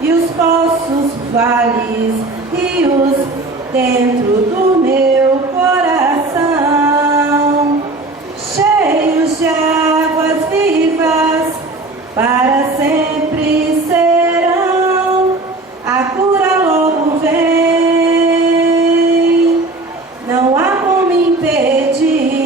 e os poços, vales, rios dentro do meu coração, cheios de águas vivas, para sempre serão. A cura logo vem, não há como impedir.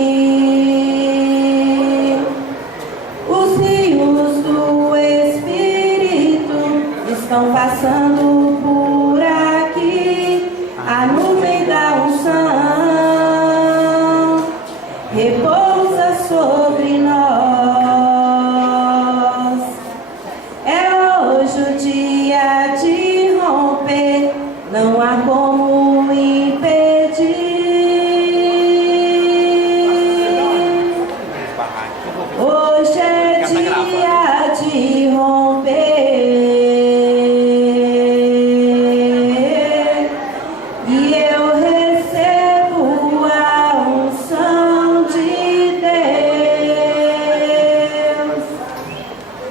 Os rios do Espírito estão passando por aqui. A nuvem da unção repousa sobre nós. É hoje o dia de romper, não há como impedir. Hoje é dia de romper, e eu recebo a unção de Deus.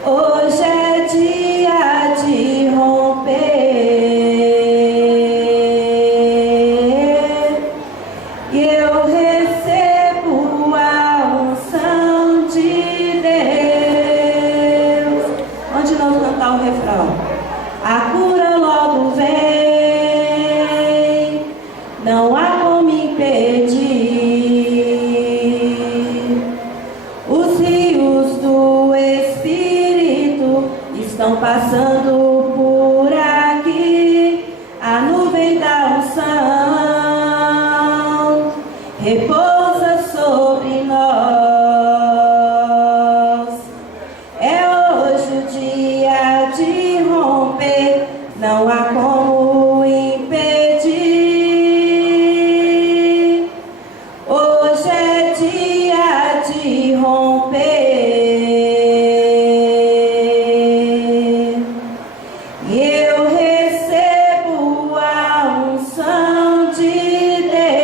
Hoje é dia de romper, e eu recebo a unção de Deus. Onde nós cantar o refrão? A cura logo vem, não há como impedir. Os rios do Espírito estão passando por aqui. A nuvem da unção repousa sobre nós. É hoje o dia de romper, não há como impedir. Hoje é dia de romper, e eu recebo a unção de Deus.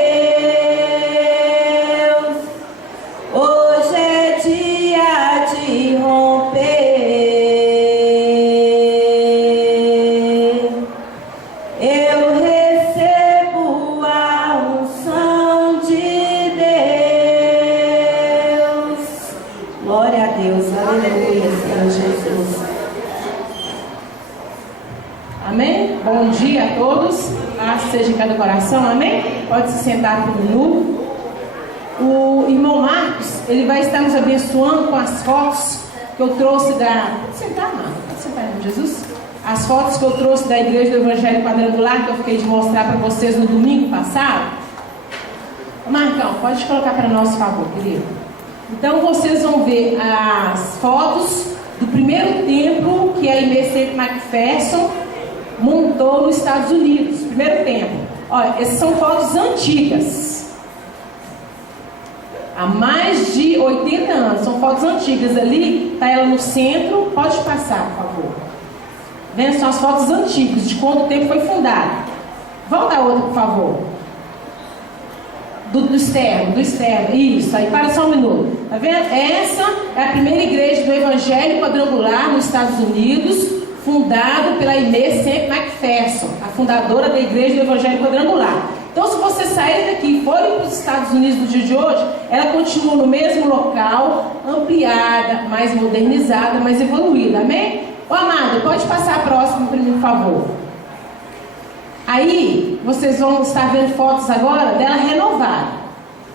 Hoje é dia de romper, eu recebo a unção de Deus. Glória a Deus, aleluia, Senhor Jesus. Amém? Bom dia a todos. Paz seja em cada coração. Amém? Pode se sentar por um minuto. O irmão Marcos, ele vai estar nos abençoando com as fotos que eu trouxe da... Pode sentar, Marcos. Pode sentar, irmão Jesus. As fotos que eu trouxe da Igreja do Evangelho Quadrangular, que eu fiquei de mostrar para vocês no domingo passado. Marcão, pode colocar para nós, por favor, querido. Então vocês vão ver as fotos do primeiro templo que a IBC McPherson montou nos Estados Unidos. Primeiro templo. Olha, essas são fotos antigas. Há mais de 80 anos. São fotos antigas. Ali está ela no centro. Pode passar, por favor. Vendo? São as fotos antigas de quando o templo foi fundado. Volta a outra, por favor. Do externo. Isso, aí para só um minuto. Tá vendo? Essa é a primeira igreja do Evangelho Quadrangular nos Estados Unidos, fundado pela Aimee Semple McPherson, a fundadora da Igreja do Evangelho Quadrangular. Então, se você sair daqui e for para os Estados Unidos no dia de hoje, ela continua no mesmo local, ampliada, mais modernizada, mais evoluída. Amém? Ô, amado, pode passar a próxima, por favor. Aí, vocês vão estar vendo fotos agora dela renovada.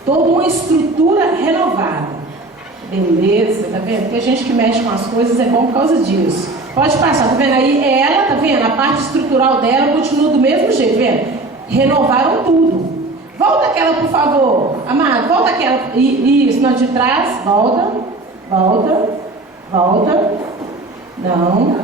Toda uma estrutura renovada. Beleza, tá vendo? Porque a gente que mexe com as coisas é bom por causa disso. Pode passar, tá vendo? Aí ela, tá vendo? A parte estrutural dela continua do mesmo jeito, vendo? Renovaram tudo. Volta aquela, por favor. Amado, volta aquela. Isso, não, de trás. Volta. Não.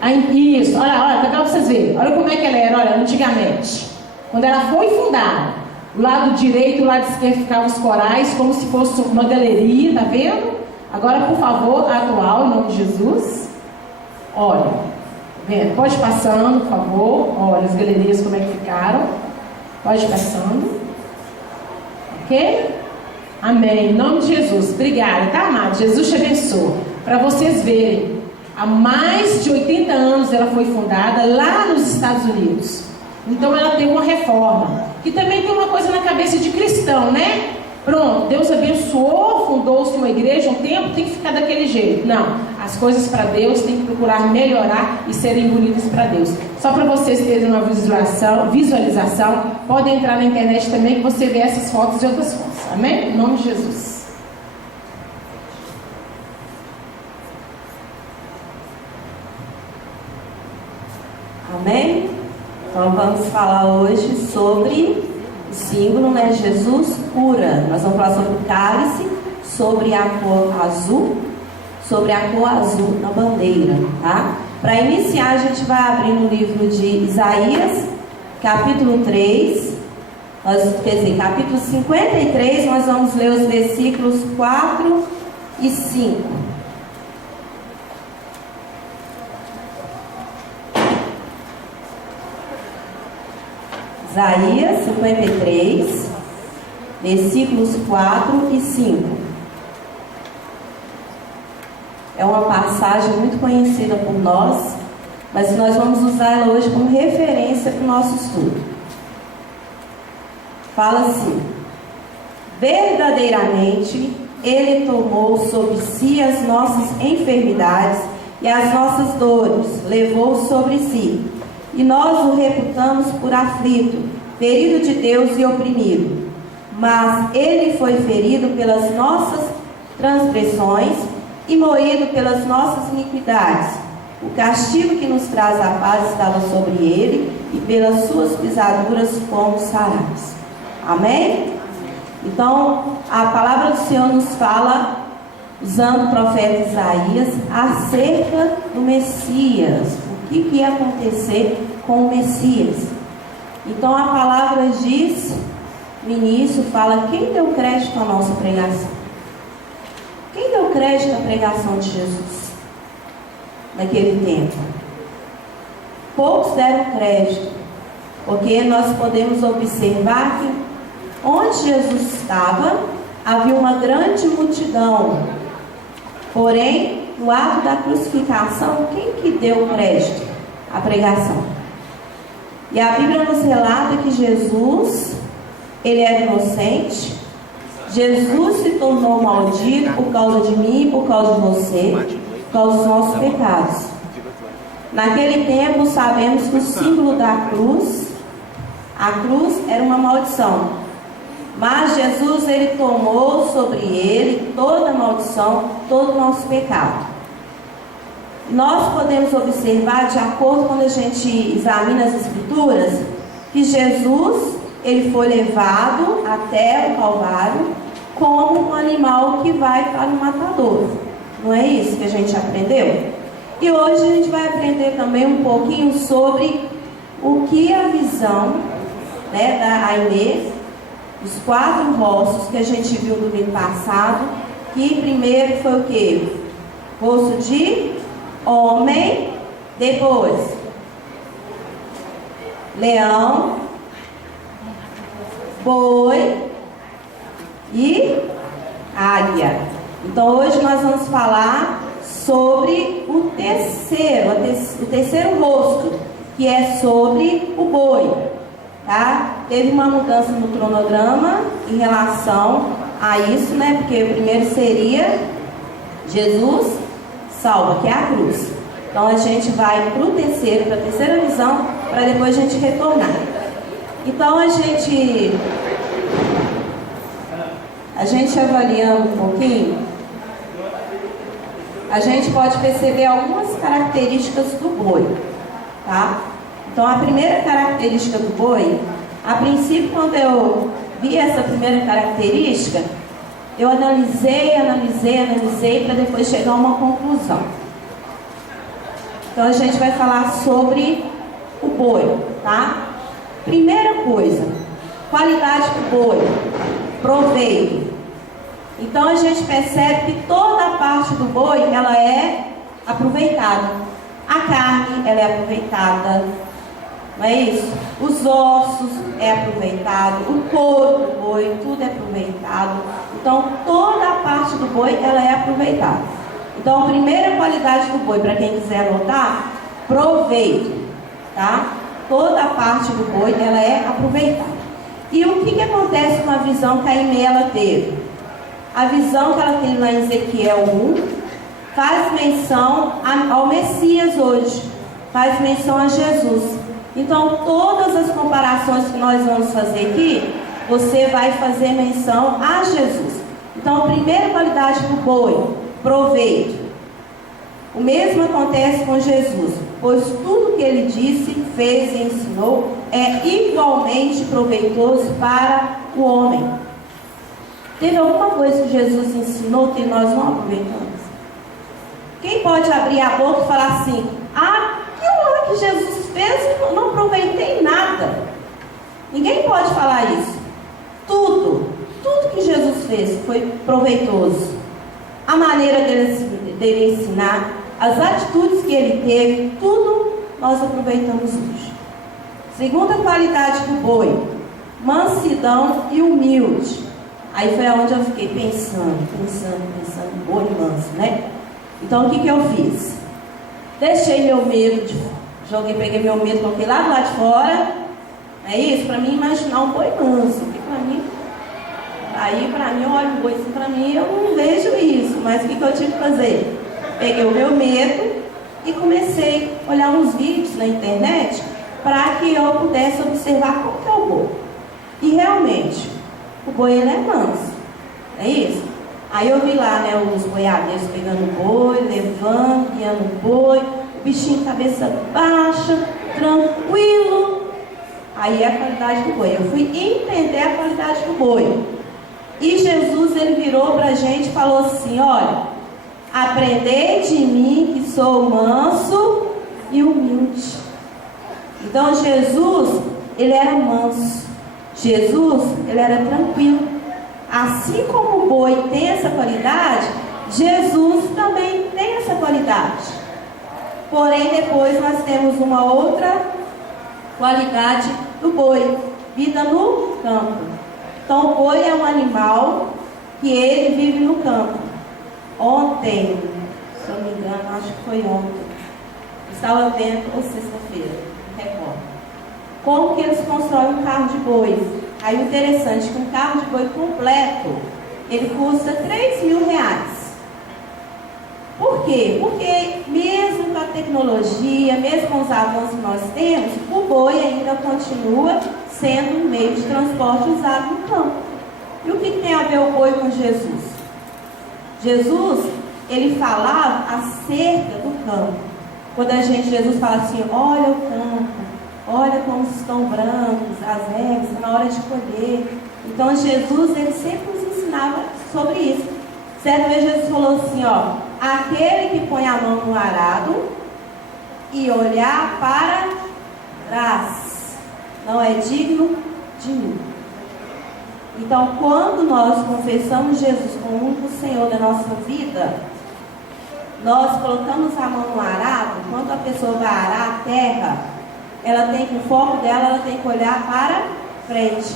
Aí, isso, olha, tá vendo pra vocês verem. Olha como é que ela era, olha, antigamente. Quando ela foi fundada, o lado direito e o lado esquerdo ficavam os corais, como se fosse uma galeria, tá vendo? Agora, por favor, a atual, em nome de Jesus. Olha, vendo? Pode passando, por favor. Olha as galerias como é que ficaram. Pode passando. Ok? Amém. Em nome de Jesus. Obrigada, tá, amado? Jesus te abençoe. Para vocês verem, há mais de 80 anos ela foi fundada lá nos Estados Unidos. Então ela tem uma reforma. Que também tem uma coisa na cabeça de cristão, né? Pronto, Deus abençoou, fundou-se uma igreja, um tempo, tem que ficar daquele jeito. Não, as coisas para Deus tem que procurar melhorar e serem bonitas para Deus. Só para vocês terem uma visualização, podem entrar na internet também que você vê essas fotos e outras fotos. Amém? Em nome de Jesus. Amém? Então vamos falar hoje sobre o símbolo, né? Jesus cura. Nós vamos falar sobre o cálice, sobre a cor azul, na bandeira, tá? Para iniciar, a gente vai abrir no livro de Isaías, capítulo 3, capítulo 53, nós vamos ler os versículos 4 e 5. Isaías 53, versículos 4 e 5. É uma passagem muito conhecida por nós, mas nós vamos usar ela hoje como referência para o nosso estudo. Fala assim: verdadeiramente Ele tomou sobre si as nossas enfermidades e as nossas dores, levou sobre si. E nós o reputamos por aflito, ferido de Deus e oprimido. Mas ele foi ferido pelas nossas transgressões e moído pelas nossas iniquidades. O castigo que nos traz a paz estava sobre ele, e pelas suas pisaduras fomos sarados. Amém? Então, a palavra do Senhor nos fala, usando o profeta Isaías, acerca do Messias. O que ia acontecer com o Messias? Então a palavra diz, no início, fala: quem deu crédito à nossa pregação? Quem deu crédito à pregação de Jesus naquele tempo? Poucos deram crédito, porque nós podemos observar que onde Jesus estava, havia uma grande multidão. Porém, no ato da crucificação, quem que deu crédito à pregação? E a Bíblia nos relata que Jesus, ele era inocente. Jesus se tornou maldito por causa de mim, por causa de você, por causa dos nossos pecados. Naquele tempo, sabemos que o símbolo da cruz, a cruz era uma maldição. Mas Jesus, ele tomou sobre ele toda a maldição, todo o nosso pecado. Nós podemos observar, de acordo quando a gente examina as Escrituras, que Jesus, ele foi levado até o Calvário como um animal que vai para o matador. Não é isso que a gente aprendeu? E hoje a gente vai aprender também um pouquinho sobre o que a visão, né, da Aimee, os 4 rostos que a gente viu no domingo passado, que primeiro foi o quê? Rosto de homem, depois leão, boi e águia. Então hoje nós vamos falar sobre o terceiro rosto, que é sobre o boi, tá? Teve uma mudança no cronograma em relação a isso, né? Porque o primeiro seria Jesus salva, que é a cruz. Então a gente vai para a terceira visão, para depois a gente retornar. Então a gente avaliando um pouquinho, a gente pode perceber algumas características do boi, tá? Então a primeira característica do boi, a princípio, quando eu vi essa primeira característica, eu analisei para depois chegar a uma conclusão. Então a gente vai falar sobre o boi, tá? Primeira coisa, qualidade do boi, proveito. Então a gente percebe que toda a parte do boi, ela é aproveitada. A carne, ela é aproveitada, não é isso? Os ossos é aproveitado, o couro do boi, tudo é aproveitado. Então, toda a parte do boi, ela é aproveitada. Então, a primeira qualidade do boi, para quem quiser anotar, proveito, tá? Toda a parte do boi, ela é aproveitada. E o que acontece com a visão que a Imela teve? A visão que ela tem lá em Ezequiel 1 faz menção ao Messias hoje, faz menção a Jesus. Então, todas as comparações que nós vamos fazer aqui, você vai fazer menção a Jesus. Então, a primeira qualidade do boi, proveito. O mesmo acontece com Jesus, pois tudo que ele disse, fez e ensinou é igualmente proveitoso para o homem. Teve alguma coisa que Jesus ensinou que nós não aproveitamos? Quem pode abrir a boca e falar assim: aquilo lá que Jesus fez, eu não aproveitei nada? Ninguém pode falar isso. Tudo que Jesus fez foi proveitoso. A maneira dele ensinar, as atitudes que ele teve, tudo nós aproveitamos hoje. Segunda qualidade do boi, mansidão e humilde. Aí foi onde eu fiquei pensando, boi manso, né? Então o que eu fiz? Deixei meu medo, peguei meu medo, coloquei lá do lado de fora. É isso? Para mim imaginar um boi manso, porque para mim, eu olho o boi assim, para mim eu não vejo isso, mas o que eu tive que fazer? Peguei o meu medo e comecei a olhar uns vídeos na internet para que eu pudesse observar como que é o boi. E realmente, o boi ele é manso, é isso? Aí eu vi lá, né, os boiadeiros pegando o boi, levando, guiando o boi, o bichinho cabeça baixa, tranquilo. Aí é a qualidade do boi. Eu fui entender a qualidade do boi. E Jesus, ele virou para a gente e falou assim: olha, aprendei de mim que sou manso e humilde. Então Jesus, ele era manso. Jesus, ele era tranquilo. Assim como o boi tem essa qualidade, Jesus também tem essa qualidade. Porém, depois nós temos uma outra qualidade do boi: vida no campo. Então, o boi é um animal que ele vive no campo. Ontem, se eu não me engano, acho que foi ontem, estava vendo, ou sexta-feira, não recordo, como que eles constroem um carro de boi. Aí o interessante é que um carro de boi completo, ele custa R$3.000. Por quê? Porque mesmo com a tecnologia, mesmo com os avanços que nós temos, o boi ainda continua sendo um meio de transporte usado no campo. E o que tem a ver o boi com Jesus? Jesus, ele falava acerca do campo. Quando Jesus fala assim: olha o campo, olha como estão brancos as ervas na hora de colher. Então Jesus, ele sempre nos ensinava sobre isso. Certa vez Jesus falou assim: ó, aquele que põe a mão no arado e olhar para trás não é digno de mim. Então, quando nós confessamos Jesus como o único Senhor da nossa vida, nós colocamos a mão no arado. Quando a pessoa vai arar a terra, ela tem que, o foco dela, ela tem que olhar para frente.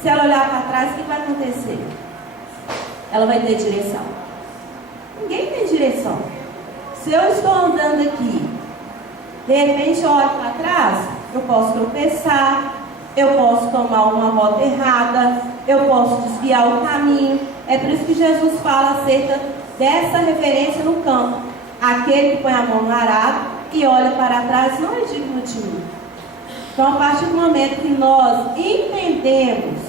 Se ela olhar para trás, o que vai acontecer? Ela vai ter direção. Ninguém tem direção. Se eu estou andando aqui, de repente eu olho para trás, eu posso tropeçar, eu posso tomar uma rota errada, eu posso desviar o caminho. É por isso que Jesus fala acerca dessa referência no campo. Aquele que põe a mão no arado e olha para trás não é digno de mim. Então, a partir do momento que nós entendemos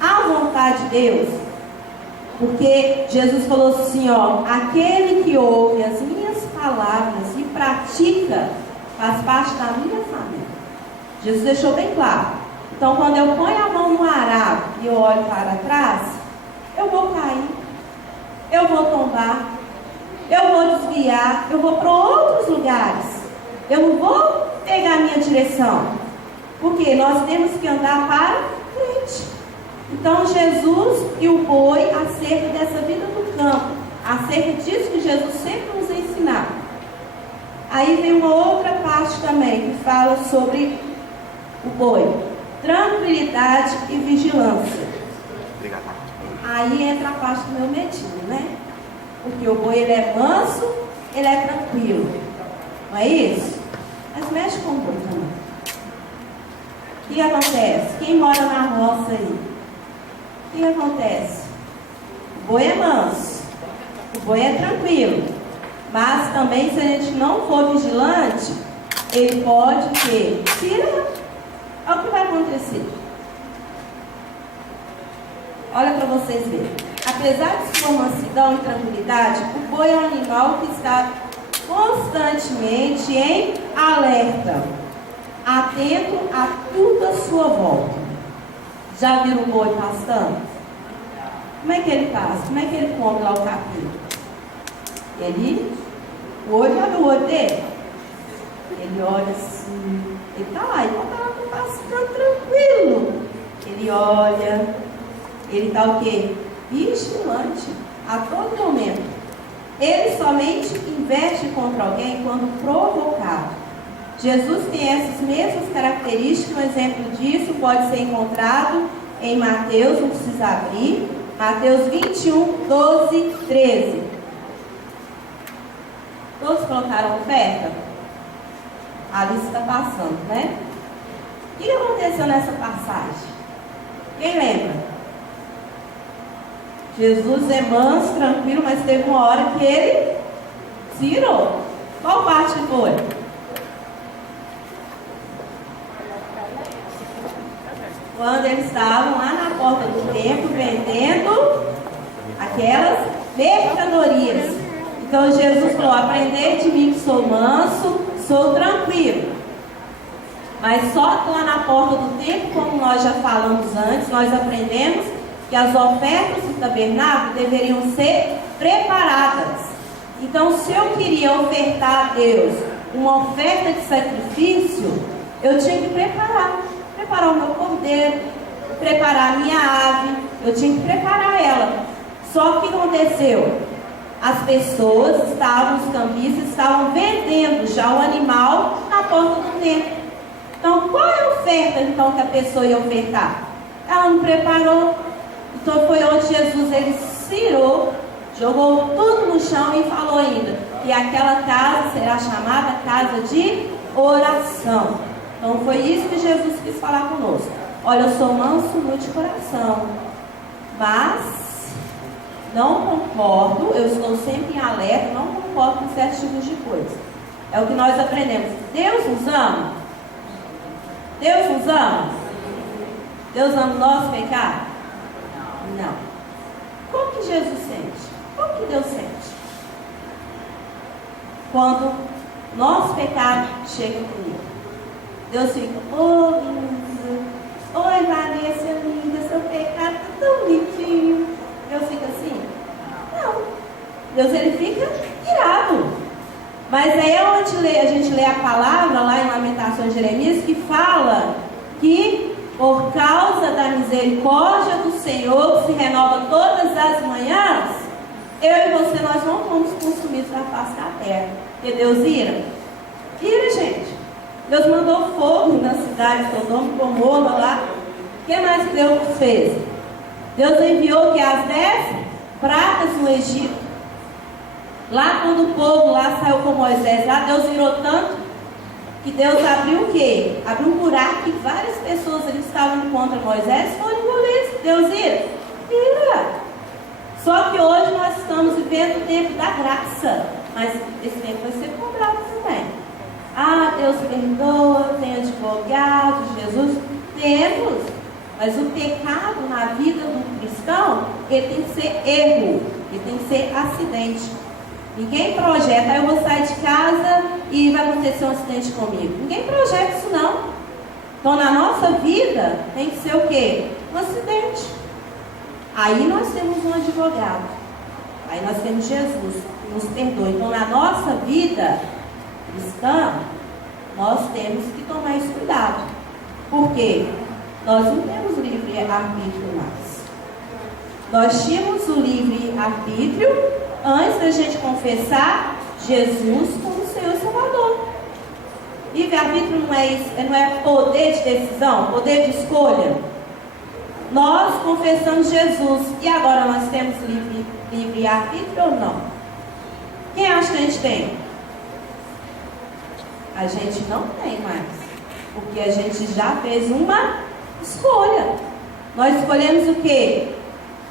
a vontade de Deus, porque Jesus falou assim, ó, aquele que ouve as minhas palavras e pratica, faz parte da minha família. Jesus deixou bem claro. Então, quando eu ponho a mão no arado e eu olho para trás, eu vou cair, eu vou tombar, eu vou desviar, eu vou para outros lugares. Eu não vou pegar a minha direção, porque nós temos que andar para frente. Então, Jesus e o boi, acerca dessa vida do campo, acerca disso que Jesus sempre nos ensinava. Aí vem uma outra parte também, que fala sobre o boi: tranquilidade e vigilância. Aí entra a parte do meu medinho, né? Porque o boi, ele é manso, ele é tranquilo. Não é isso? Mas mexe com o boi também. O que acontece? Quem mora na roça aí? O que acontece? O boi é manso, o boi é tranquilo. Mas também, se a gente não for vigilante, ele pode ter. Tira. Olha o que vai acontecer. Olha para vocês verem. Apesar de sua mansidão e tranquilidade, o boi é um animal que está constantemente em alerta, atento a tudo à sua volta. Já viram o boi pastando? Como é que ele passa? Como é que ele come lá o capim? O olho, já viu o olho dele? Ele olha assim, ele está lá, ele está pastando tranquilo. Ele olha, ele está o quê? Vigilante a todo momento. Ele somente investe contra alguém quando provocado. Jesus tem essas mesmas características. Um exemplo disso pode ser encontrado em Mateus, não precisa abrir, Mateus 21, 12, 13. Todos colocaram oferta? A lista está passando, né? O que aconteceu nessa passagem? Quem lembra? Jesus é manso, tranquilo, mas teve uma hora que ele se irou. Qual parte foi? Quando eles estavam lá na porta do templo vendendo aquelas mercadorias. Então Jesus falou: aprendei de mim que sou manso, sou tranquilo. Mas só lá na porta do templo, como nós já falamos antes, nós aprendemos que as ofertas do tabernáculo deveriam ser preparadas. Então, se eu queria ofertar a Deus uma oferta de sacrifício, eu tinha que preparar o meu cordeiro, preparar a minha ave, eu tinha que preparar ela. Só que o que aconteceu? As pessoas os cambistas estavam vendendo já o animal na porta do templo. Então, qual é a oferta então que a pessoa ia ofertar? Ela não preparou. Então foi onde Jesus ele cirou, jogou tudo no chão e falou ainda que aquela casa será chamada casa de oração. Então foi isso que Jesus quis falar conosco. Olha, eu sou manso de coração, mas não concordo, eu estou sempre em alerta, não concordo com certos tipos de coisa. É o que nós aprendemos. Deus nos ama? Deus nos ama? Deus ama o nosso pecado? Não. Como que Jesus sente? Como que Deus sente? Quando nosso pecado chega comigo, Deus fica: ô Luísa, oi Vanessa linda, seu pecado está tão limpinho. Deus fica assim? Não. Deus ele fica irado. Mas aí é onde a gente lê a palavra lá em Lamentações de Jeremias, que fala que por causa da misericórdia do Senhor, que se renova todas as manhãs, eu e você, nós não fomos consumidos da face da terra. Porque Deus ira, gente. Deus mandou fogo na cidade de Sodoma e Gomorra lá. O que mais que Deus fez? Deus enviou que as 10 pragas no Egito. Lá quando o povo lá saiu com Moisés, lá Deus virou tanto que Deus abriu o quê? Abriu um buraco e várias pessoas ali que estavam contra Moisés foram engolidas. Deus ira. Só que hoje nós estamos vivendo o tempo da graça. Mas esse tempo vai ser cobrado também. Ah, Deus perdoa, tem advogado, Jesus. Temos. Mas o pecado na vida do cristão, ele tem que ser erro. Ele tem que ser acidente. Ninguém projeta: eu vou sair de casa e vai acontecer um acidente comigo. Ninguém projeta isso não. Então na nossa vida tem que ser o quê? Um acidente. Aí nós temos um advogado. Aí nós temos Jesus, que nos perdoa. Então na nossa vida cristã, nós temos que tomar esse cuidado. Por quê? Nós não temos livre-arbítrio mais. Nós tínhamos o livre-arbítrio antes da gente confessar Jesus como Senhor e Salvador. Livre-arbítrio não é poder de decisão, poder de escolha. nós confessamos Jesus e agora nós temos livre arbítrio ou não? Quem acha que a gente tem? A gente não tem mais, porque a gente já fez uma escolha. Nós escolhemos o quê?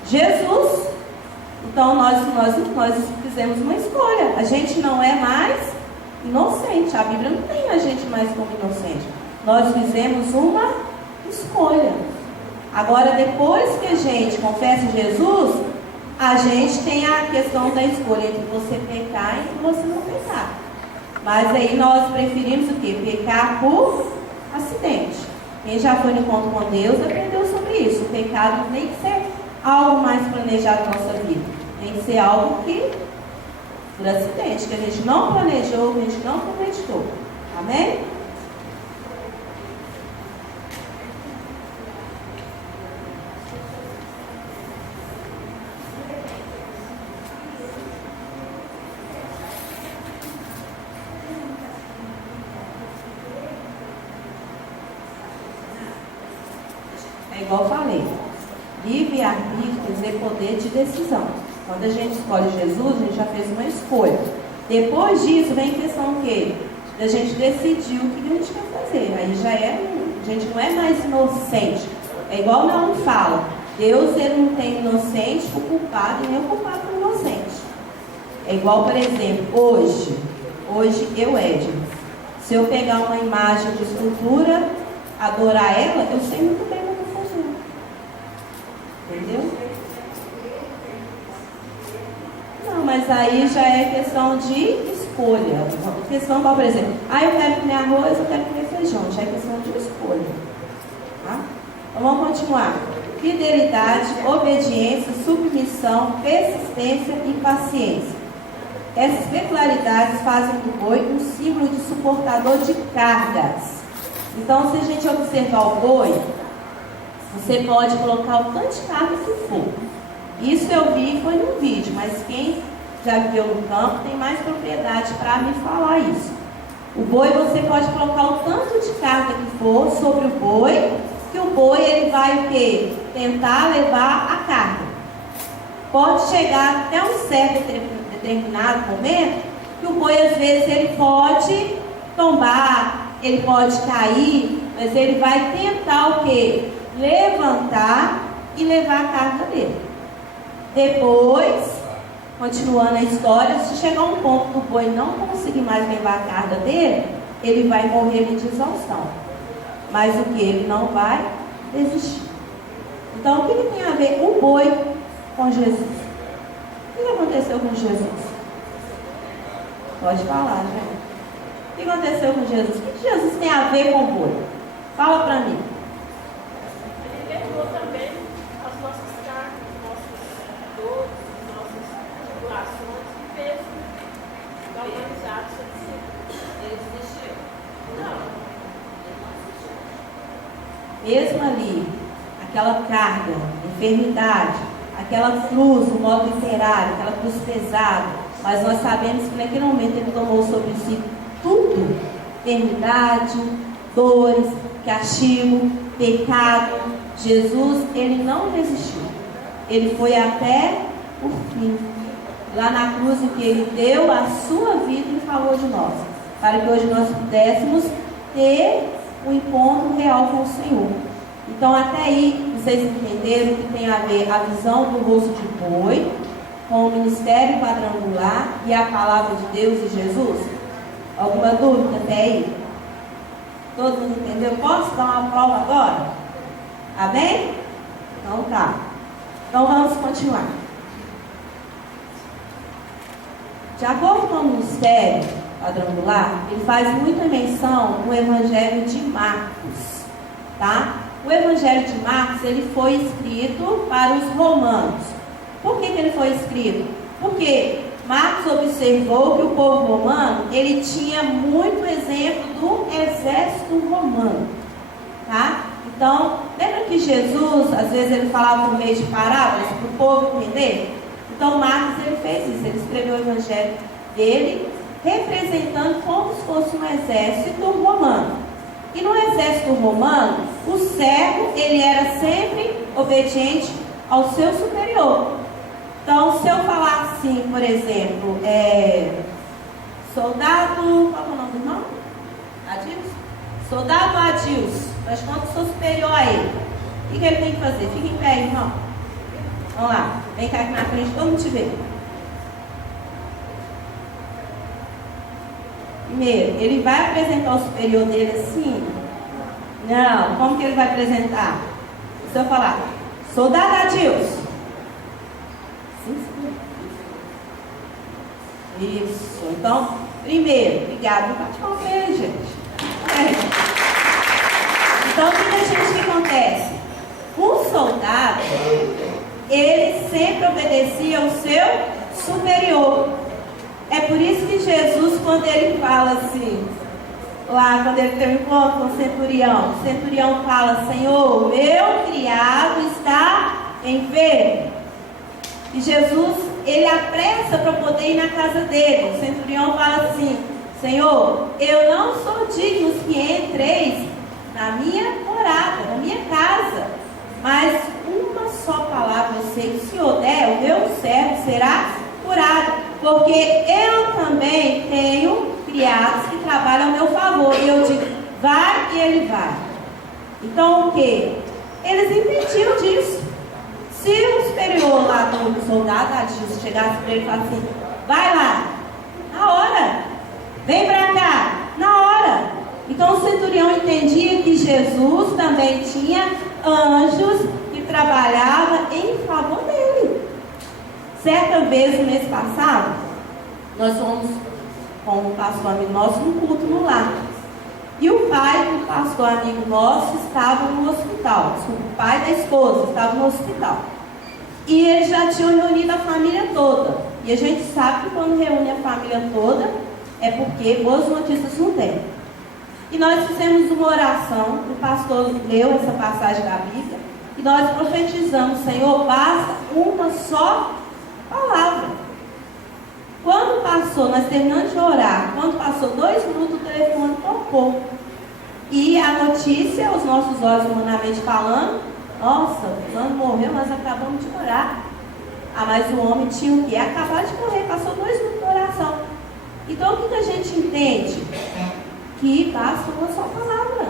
Jesus. Então nós fizemos uma escolha. A gente não é mais inocente. A Bíblia não tem a gente mais como inocente. Nós fizemos uma escolha. Agora, depois que a gente confessa Jesus, a gente tem a questão da escolha entre você pecar e você não pecar. Mas aí nós preferimos o quê? Pecar por acidente. Quem já foi no encontro com Deus aprendeu sobre isso. O pecado não tem que ser algo mais planejado na nossa vida. Tem que ser algo que, por acidente, que a gente não planejou, que a gente não premeditou. Amém? É igual eu falei, livre-arbítrio quer dizer poder de decisão. Quando a gente escolhe Jesus, a gente já fez uma escolha. Depois disso vem a questão o quê? Da gente decidir o que a gente quer fazer. Aí já é, a gente não é mais inocente. É igual o Leão fala, Deus ele não tem inocente o culpado e nem o culpado o inocente. É igual, por exemplo, hoje eu, Edna, se eu pegar uma imagem de escultura, adorar ela, eu sei muito bem o que eu vou fazer. Entendeu? Não, mas aí já é questão de escolha. Questão, por exemplo, eu quero comer arroz, eu quero comer feijão. Já é questão de escolha. Tá? Então vamos continuar. Fidelidade, obediência, submissão, persistência e paciência. Essas peculiaridades fazem do boi um símbolo de suportador de cargas. Então, se a gente observar o boi, você pode colocar o tanto de carga que for. Isso eu vi foi no vídeo, mas quem já viu no campo tem mais propriedade para me falar isso. O boi você pode colocar o tanto de carga que for sobre o boi, que o boi ele vai o quê? Tentar levar a carga. Pode chegar até um certo determinado momento que o boi às vezes ele pode tombar, ele pode cair, mas ele vai tentar o quê? Levantar e levar a carga dele. Depois, continuando a história, se chegar um ponto que o boi não conseguir mais levar a carga dele, ele vai morrer de exaustão. Mas o que? Ele não vai desistir. Então, o que tem a ver o boi com Jesus? O que aconteceu com Jesus? Pode falar, gente. O que aconteceu com Jesus? O que Jesus tem a ver com o boi? Fala para mim. Ele levou também as nossas cargas, os nossos dores, as nossas tribulações e peso galvanizado sobre si. Ele desistiu? Não. Ele não desistiu. Mesmo ali, aquela carga, enfermidade, aquela cruz, o modo literário, aquela cruz pesada, mas nós sabemos que naquele momento ele tomou sobre si tudo, enfermidade, dores, castigo, pecado. Jesus, ele não resistiu. Ele foi até o fim. Lá na cruz em que ele deu a sua vida e falou de nós. Para que hoje nós pudéssemos ter um encontro real com o Senhor. Então até aí, vocês entenderam que tem a ver a visão do rosto de boi com o ministério quadrangular e a palavra de Deus e Jesus? Alguma dúvida até aí? Todo mundo entendeu? Posso dar uma prova agora? Amém? Então tá. Então vamos continuar. De acordo com o ministério quadrangular, ele faz muita menção no Evangelho de Marcos. Tá? O Evangelho de Marcos ele foi escrito para os romanos. Por que ele foi escrito? Porque Marcos observou que o povo romano, ele tinha muito exemplo do exército romano, tá? Então, lembra que Jesus, às vezes ele falava por meio de parábolas, para o povo entender? Então, Marcos, ele fez isso, ele escreveu o evangelho dele, representando como se fosse um exército romano. E no exército romano, o servo, ele era sempre obediente ao seu superior. Então, se eu falar assim, por exemplo, soldado, qual é o nome do irmão? Adilson? Soldado Adilson, mas quando sou superior a ele, o que ele tem que fazer? Fica em pé, irmão. Vamos lá, vem cá aqui na frente, todo mundo te vê. Primeiro, ele vai apresentar o superior dele assim? Não, como que ele vai apresentar? Se eu falar, soldado Adilson. Isso, então, primeiro, obrigado, bate palma pra ele, gente. Então, o que acontece? O soldado, ele sempre obedecia ao seu superior. É por isso que Jesus, quando ele fala assim, lá quando ele tem um encontro com o centurião fala, Senhor, meu criado está enfermo. E Jesus, ele apressa para poder ir na casa dele. O centurião fala assim, Senhor, eu não sou digno que entreis na minha morada, na minha casa, mas uma só palavra eu sei que o Senhor der, o meu servo será curado, porque eu também tenho criados que trabalham a meu favor. E eu digo, vai e ele vai. Então o que? Eles entendiam disso. Se o superior lá do soldado Adilson chegasse para ele e falasse assim, vai lá, na hora, vem para cá, na hora. Então o centurião entendia que Jesus também tinha anjos que trabalhavam em favor dele. Certa vez, no mês passado, nós fomos com um pastor amigo nosso num culto no lar. E o pai do pastor amigo nosso estava no hospital. Desculpa, o pai da esposa estava no hospital. E eles já tinham reunido a família toda. E a gente sabe que quando reúne a família toda, é porque boas notícias não tem. E nós fizemos uma oração, o pastor leu essa passagem da Bíblia, e nós profetizamos, Senhor, basta uma só palavra. Quando passou, nós terminamos de orar, quando passou 2 minutos, o telefone tocou. E a notícia, os nossos olhos humanamente falando, nossa, o fulano morreu, nós acabamos de orar. Ah, mas o homem tinha o quê? Acabado de morrer, passou 2 minutos de oração. Então o que a gente entende? Que basta uma só palavra.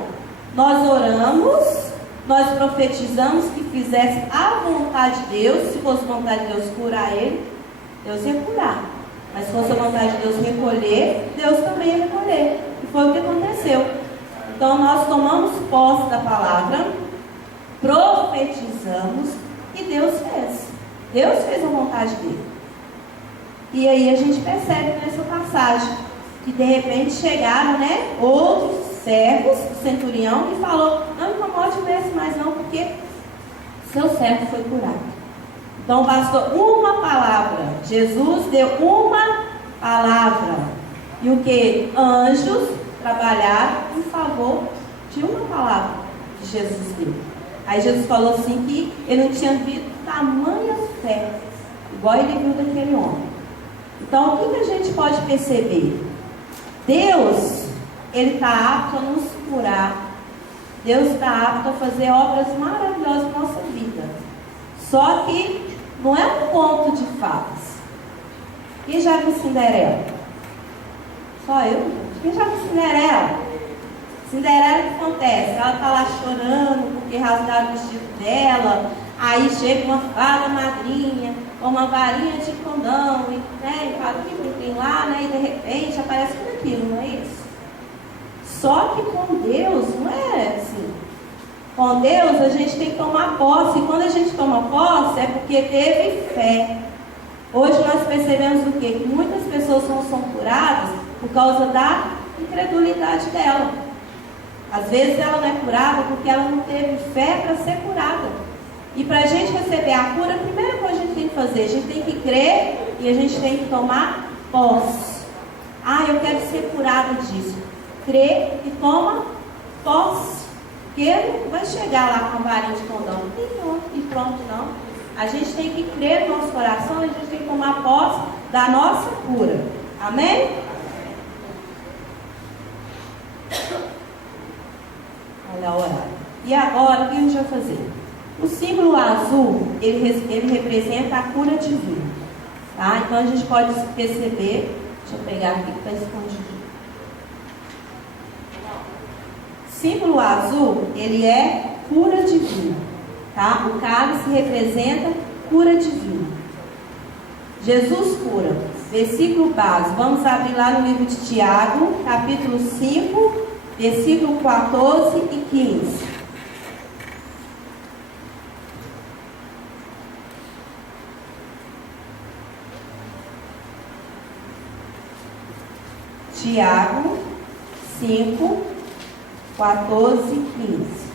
Nós oramos, nós profetizamos que fizesse a vontade de Deus. Se fosse vontade de Deus curar ele, Deus ia curar. Mas se fosse a vontade de Deus recolher, Deus também ia recolher. E foi o que aconteceu. Então nós tomamos posse da palavra, profetizamos e Deus fez. Deus fez a vontade dele. E aí a gente percebe nessa passagem que de repente chegaram, outros servos, o centurião, e falou, não incomode mesmo mais não, porque seu servo foi curado. Então bastou uma palavra. Jesus deu uma palavra. E o que? Anjos trabalharam em favor de uma palavra que Jesus deu. Aí Jesus falou assim que ele não tinha visto tamanha fé, igual ele viu daquele homem. Então o que a gente pode perceber? Deus, ele está apto a nos curar. Deus está apto a fazer obras maravilhosas na nossa vida. Só que não é um conto de fadas. Quem já viu Cinderela? Só eu? Quem já viu Cinderela? Cinderela, o que acontece? Ela está lá chorando porque rasgaram o vestido dela. Aí chega uma fada madrinha, com uma varinha de condão, e fala que lá, e de repente aparece tudo aquilo, não é isso? Só que com Deus não é assim. Com Deus a gente tem que tomar posse, e quando a gente toma posse é porque teve fé. Hoje nós percebemos o quê? Que muitas pessoas não são curadas por causa da incredulidade dela. Às vezes ela não é curada porque ela não teve fé para ser curada. E para a gente receber a cura, a primeira coisa que a gente tem que fazer, a gente tem que crer e a gente tem que tomar posse. Ah, eu quero ser curada disso. Crê e toma posse. Porque não vai chegar lá com a varinha de condão e pronto, não. A gente tem que crer no nosso coração, a gente tem que tomar posse da nossa cura. Amém? E agora, o que a gente vai fazer? O símbolo azul, ele representa a cura divina. Tá? Então, a gente pode perceber, deixa eu pegar aqui que está escondido. O símbolo azul, ele é cura divina. Tá? O cálice representa cura divina. Jesus cura. Versículo base. Vamos abrir lá no livro de Tiago, capítulo 5, versículo 14 e 15. Tiago 5, 14 e 15.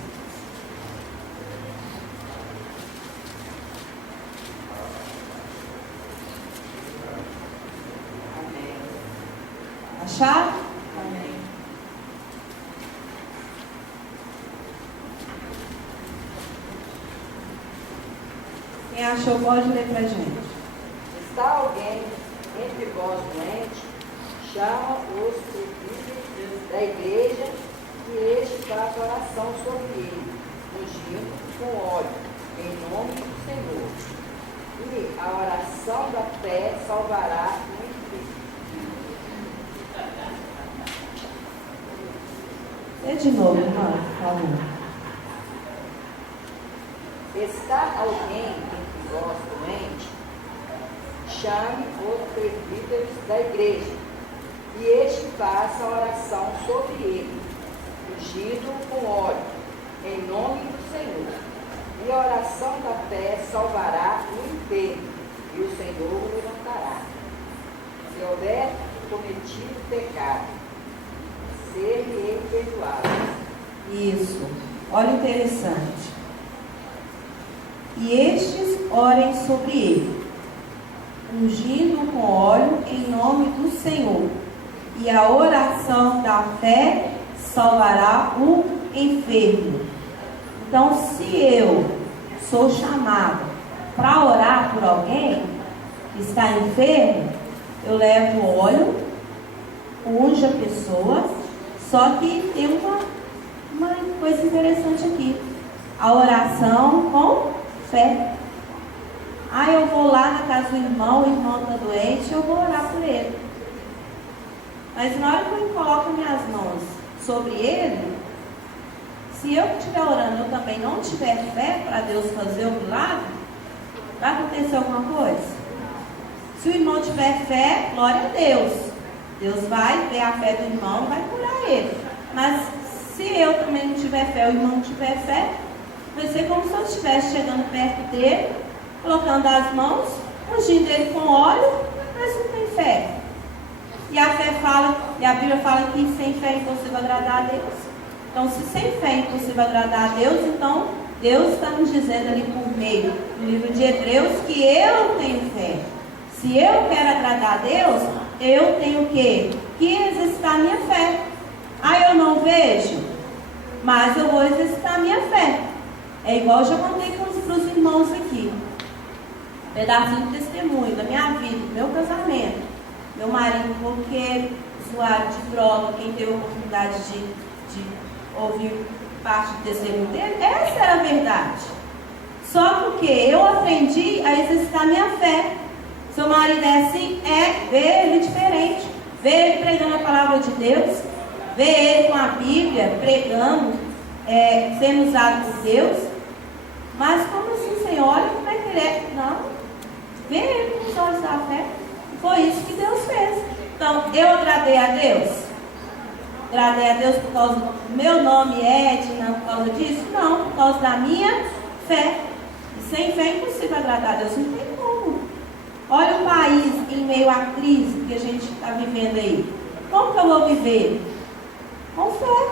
Acharam? Amém. Quem achou pode ler pra gente. Está alguém entre vós doente? Chama os presbíteros da igreja e este faz oração sobre ele, ungindo com óleo, em nome do Senhor. E a oração da fé salvará o enfermo. Lê de novo, irmã, por favor. Está alguém entre vós doente? Chame os presbíteros da igreja, e este faça a oração sobre ele, ungido com óleo, em nome do Senhor. E a oração da fé salvará o enfermo, e o Senhor o levantará. Se houver cometido pecado, ser-lhe perdoado. Isso. Olha interessante. E estes orem sobre ele, ungindo com óleo em nome do Senhor. E a oração da fé salvará o enfermo. Então, se eu sou chamado para orar por alguém que está enfermo, eu levo óleo, unjo a pessoa, só que tem uma coisa interessante aqui. A oração com fé. Eu vou lá na casa do irmão, o irmão está doente, eu vou orar por ele. Mas na hora que eu coloco minhas mãos sobre ele, se eu que estiver orando, eu também não tiver fé para Deus fazer o milagre, vai acontecer alguma coisa? Se o irmão tiver fé, glória a Deus. Deus vai ver a fé do irmão e vai curar ele. Mas se eu também não tiver fé, o irmão não tiver fé, vai ser como se eu estivesse chegando perto dele, colocando as mãos, ungindo ele com óleo, mas não tem fé. E a fé fala, e a Bíblia fala que sem fé é impossível agradar a Deus. Então, se sem fé é impossível agradar a Deus, então Deus está nos dizendo ali por meio do livro de Hebreus que eu tenho fé. Se eu quero agradar a Deus, eu tenho que exercitar a minha fé. Eu não vejo, mas eu vou exercitar a minha fé. É igual eu já contei para os irmãos aqui. Pedacinho de testemunho da minha vida, do meu casamento. Meu marido, porque usuário de droga, quem teve a oportunidade de ouvir parte do testemunho dele, essa era a verdade. Só porque eu aprendi a exercitar minha fé. Seu marido é assim, ver ele diferente. Ver ele pregando a palavra de Deus, ver ele com a Bíblia, pregando, sendo usado por Deus. Mas como assim, Senhor? Olha como é que ele é. Não. Ver ele com os olhos da fé. Foi isso que Deus fez. Então, eu agradei a Deus? Agradei a Deus por causa do meu nome, Edna, por causa disso? Não, por causa da minha fé. E sem fé é impossível agradar a Deus. Não tem como. Olha o país em meio à crise que a gente está vivendo aí. Como que eu vou viver? Com fé.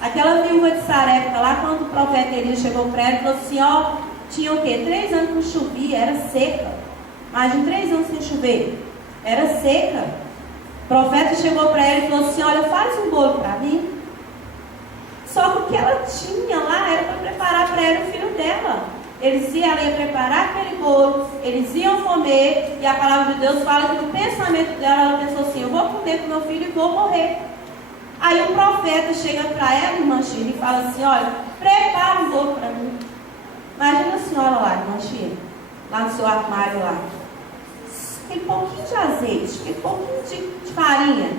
Aquela viúva de Sarepta lá, quando o profeta Elias chegou para ela e falou assim, tinha o quê? 3 anos que não chovia, era seca. Mais de 3 anos sem chover. Era seca. O profeta chegou para ela e falou assim, olha, faz um bolo para mim. Só que o que ela tinha lá era para preparar para ela o filho dela. Ela ia preparar aquele bolo, eles iam comer, e a palavra de Deus fala que no pensamento dela, ela pensou assim, eu vou comer com meu filho e vou morrer. Aí o profeta chega para ela, irmã Sheila, e fala assim, olha, prepara um bolo para mim. Imagina a senhora lá, irmã Sheila, lá no seu armário lá. Aquele pouquinho de azeite, aquele pouquinho de farinha.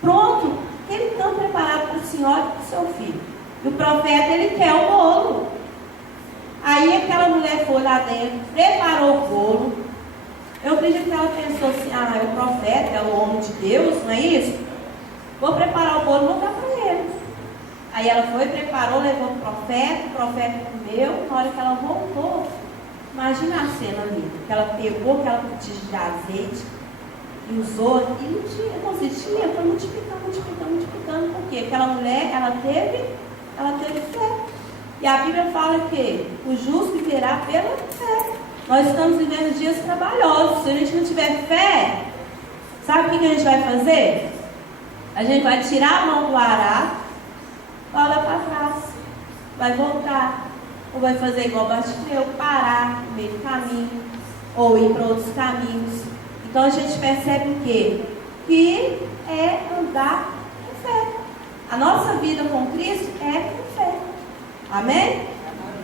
Pronto, aquele tanto preparado para a senhora e para o seu filho. E o profeta, ele quer o bolo. Aí aquela mulher foi lá dentro, preparou o bolo. Eu acredito que ela pensou assim, é o profeta, é o homem de Deus, não é isso? Vou preparar o bolo e vou dar para ele. Aí ela foi, preparou, levou o profeta comeu. Na hora que ela voltou, imagina a cena ali, que ela pegou aquela botija de azeite e usou, e não existia, foi multiplicando, porque aquela mulher, ela teve fé. E a Bíblia fala que o justo viverá pela fé. Nós estamos vivendo dias trabalhosos. Se a gente não tiver fé, sabe o que a gente vai fazer? A gente vai tirar a mão do arado, vai olhar para trás, vai voltar, ou vai fazer igual Bartimeu, parar no meio do caminho, ou ir para outros caminhos. Então a gente percebe o quê? Que é andar com fé. A nossa vida com Cristo é com fé. Amém?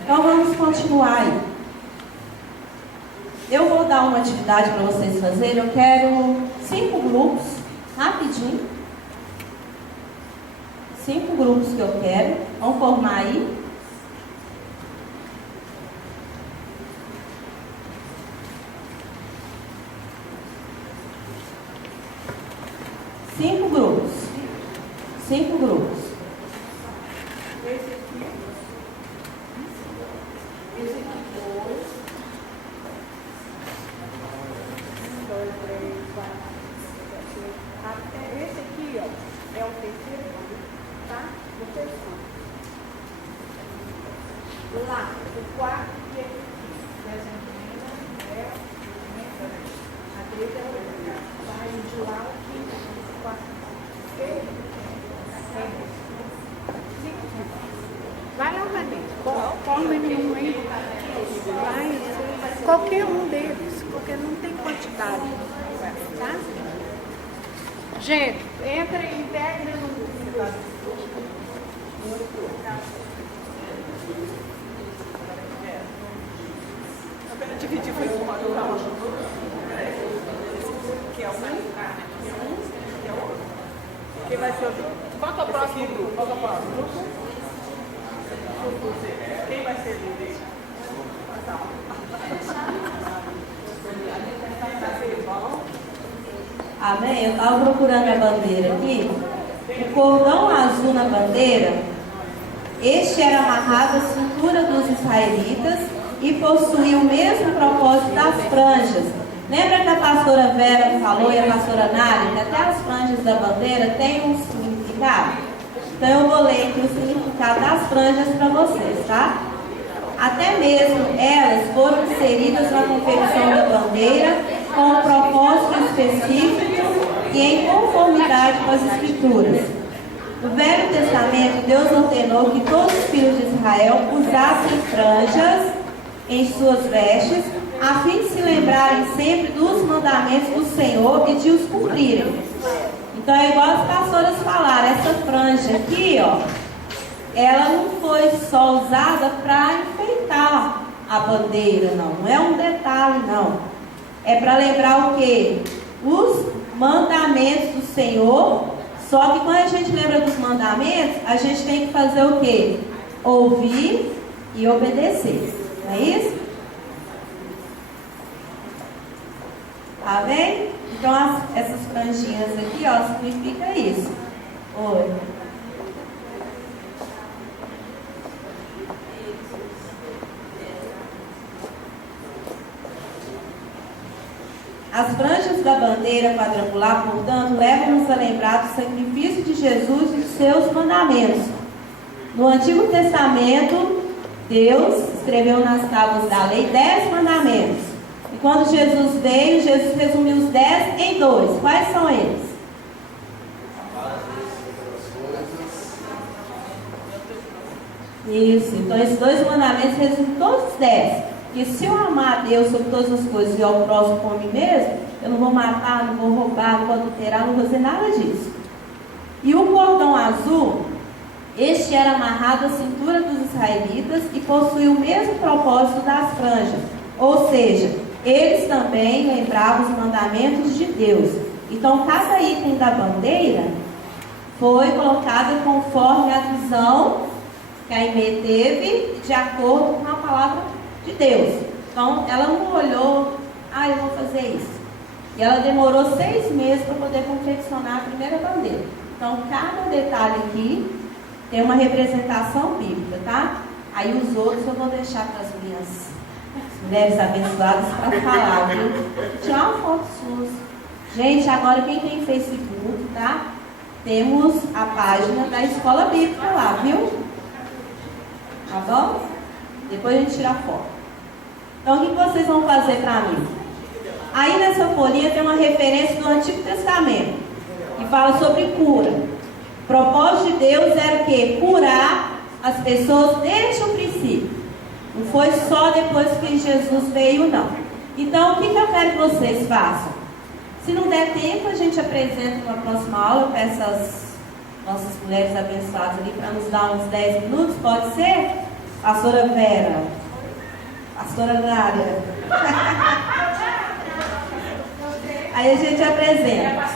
Então vamos continuar aí. Eu vou dar uma atividade para vocês fazerem. Eu quero 5 grupos, rapidinho. 5 grupos que eu quero. Vamos formar aí. Cinco grupos. Esse aqui, ó, é o terceiro grupo, tá? Do terceiro. Lá, o quarto e aqui. A treta é o vai de lá, o quinto, o quarto. Vai lá pra dentro. Forma nenhum aí. Vai, qualquer um deles, porque não tem quantidade. Tá? Gente, entra e integra no grupo. Dividir foi uma que é quem vai ser o grupo? Qual que é o próximo grupo? Qual que é o próximo grupo? Quem vai ser o líder? Amém? Eu estava procurando a bandeira aqui. O cordão azul na bandeira, este era amarrado à cintura dos israelitas e possuía o mesmo propósito das franjas. Lembra que a pastora Vera falou e a pastora Nália, que até as franjas da bandeira têm um significado? Então eu vou ler aqui o significado das franjas para vocês, tá? Até mesmo elas foram inseridas na confecção da bandeira com um propósito específico e em conformidade com as Escrituras. No Velho Testamento, Deus ordenou que todos os filhos de Israel usassem franjas em suas vestes, a fim de se lembrarem sempre dos mandamentos do Senhor e de os cumprirem. Então é igual as pastoras falaram, essa franja aqui, ó, ela não foi só usada para enfeitar a bandeira, não é um detalhe, não. É para lembrar o quê? Os mandamentos do Senhor. Só que quando a gente lembra dos mandamentos, a gente tem que fazer o quê? Ouvir e obedecer. Não é isso? Tá vendo? Então essas franjinhas aqui, ó, significa isso. Oi. As franjas da bandeira quadrangular, portanto, levam-nos a lembrar do sacrifício de Jesus e de seus mandamentos. No Antigo Testamento, Deus escreveu nas tábuas da lei 10 mandamentos. E quando Jesus veio, Jesus resumiu os 10 em 2. Quais são eles? Isso, então esses 2 mandamentos resumem todos os 10. Que se eu amar a Deus sobre todas as coisas e ao próximo como a mim mesmo, eu não vou matar, não vou roubar, não vou adulterar, não vou fazer nada disso. E o cordão azul, este era amarrado à cintura dos israelitas e possuía o mesmo propósito das franjas. Ou seja, eles também lembravam os mandamentos de Deus. Então, cada item da bandeira foi colocada conforme a visão que a Aimee teve, de acordo com a palavra de Deus. Então, ela não olhou, eu vou fazer isso. E ela demorou 6 meses para poder confeccionar a primeira bandeira. Então, cada detalhe aqui tem uma representação bíblica, tá? Aí os outros eu vou deixar para as minhas mulheres abençoadas para falar, viu? Vou tirar uma foto sua. Gente, agora quem tem Facebook, tá? Temos a página da Escola Bíblica lá, viu? Tá bom? Depois a gente tira a foto. Então, o que vocês vão fazer para mim? Aí nessa folhinha tem uma referência do Antigo Testamento, que fala sobre cura. O propósito de Deus era o quê? Curar as pessoas desde o princípio. Não foi só depois que Jesus veio, não. Então, o que eu quero que vocês façam? Se não der tempo, a gente apresenta uma próxima aula para essas nossas mulheres abençoadas ali, para nos dar uns 10 minutos, pode ser? Pastora Vera, Pastora Nária. Aí a gente apresenta.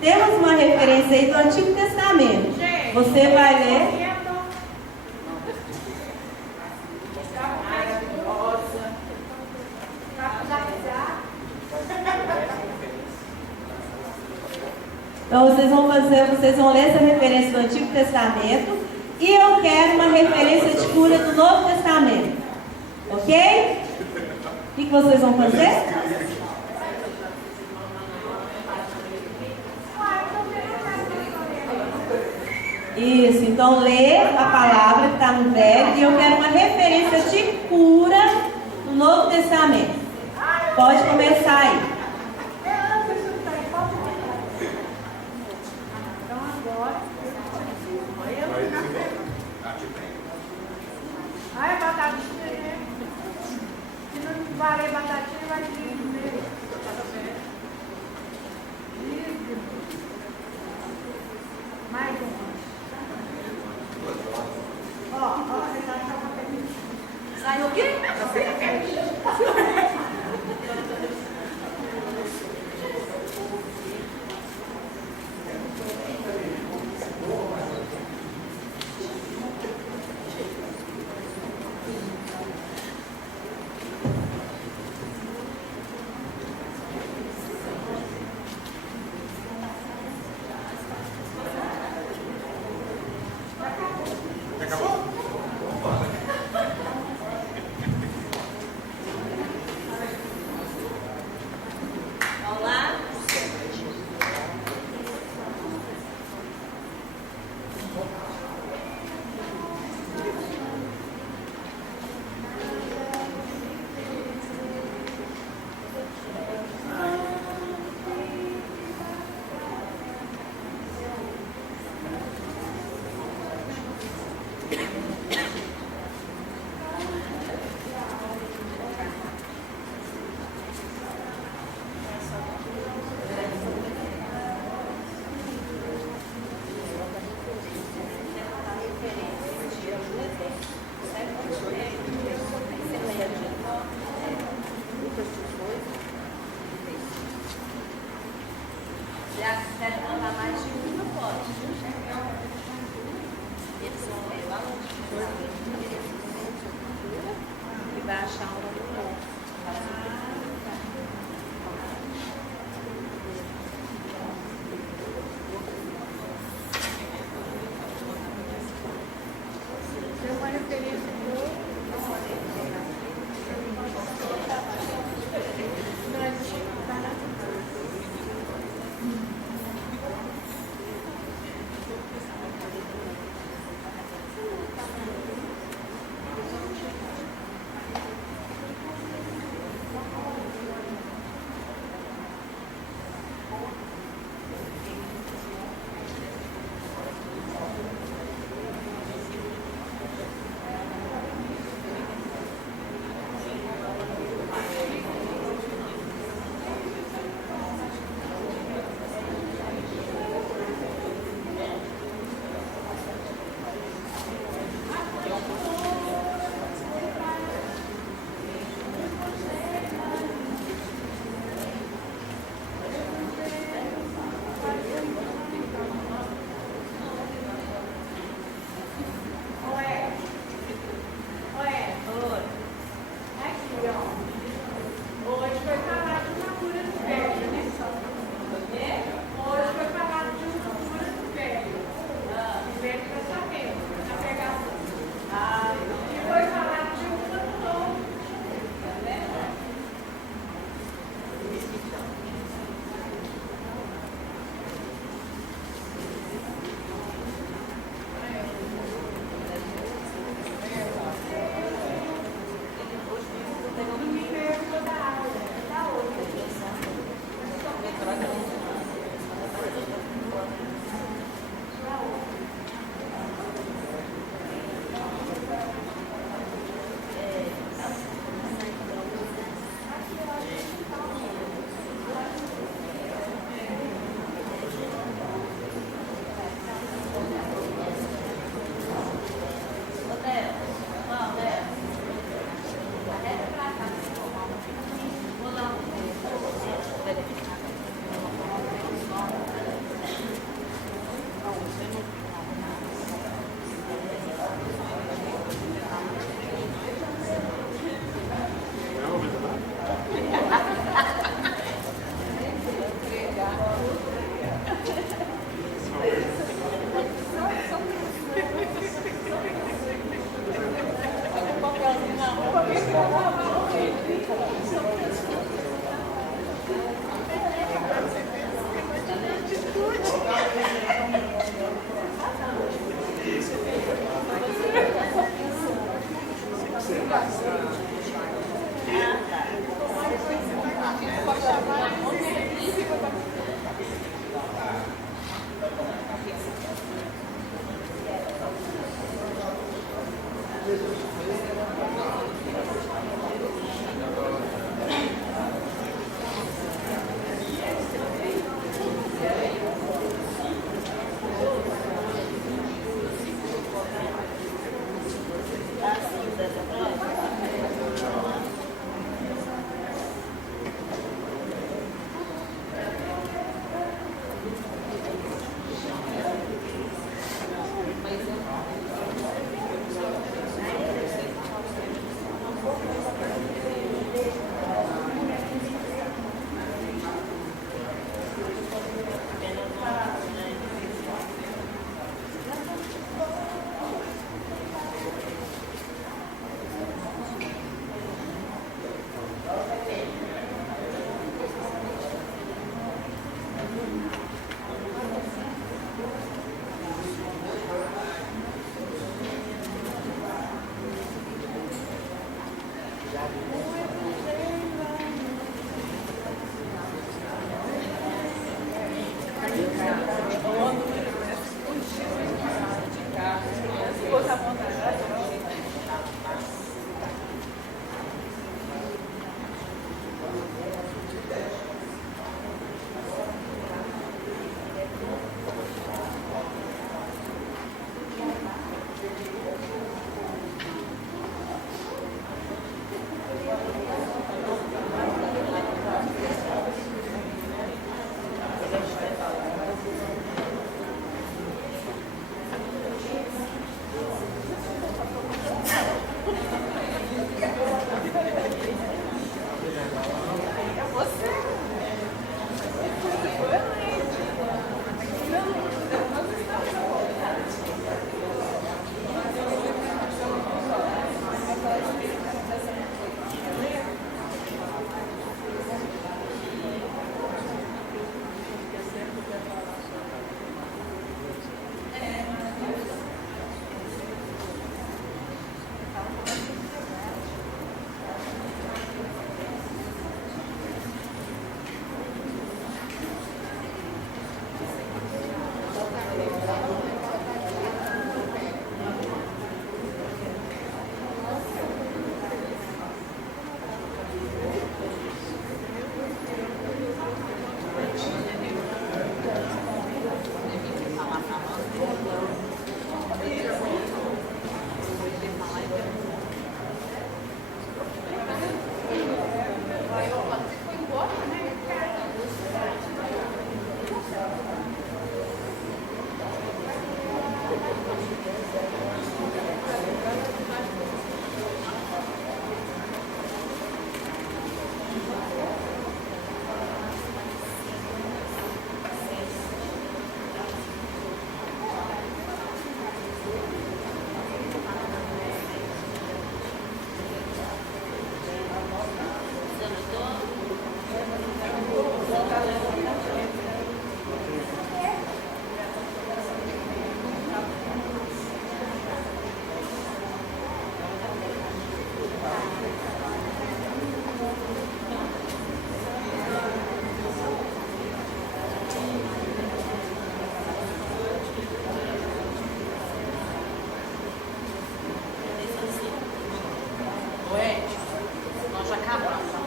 Temos uma referência aí do Antigo Testamento. Você vai ler. Então vocês vão ler essa referência do Antigo Testamento e eu quero uma referência de cura do Novo Testamento. Ok? O que vocês vão fazer? Isso, então lê a palavra que está no Velho e eu quero uma referência de cura do Novo Testamento. Pode começar aí. Ah, é batatinha, né? Se não valer batatinha, vai vir no meio. Mais uma. Ó, sai o quê?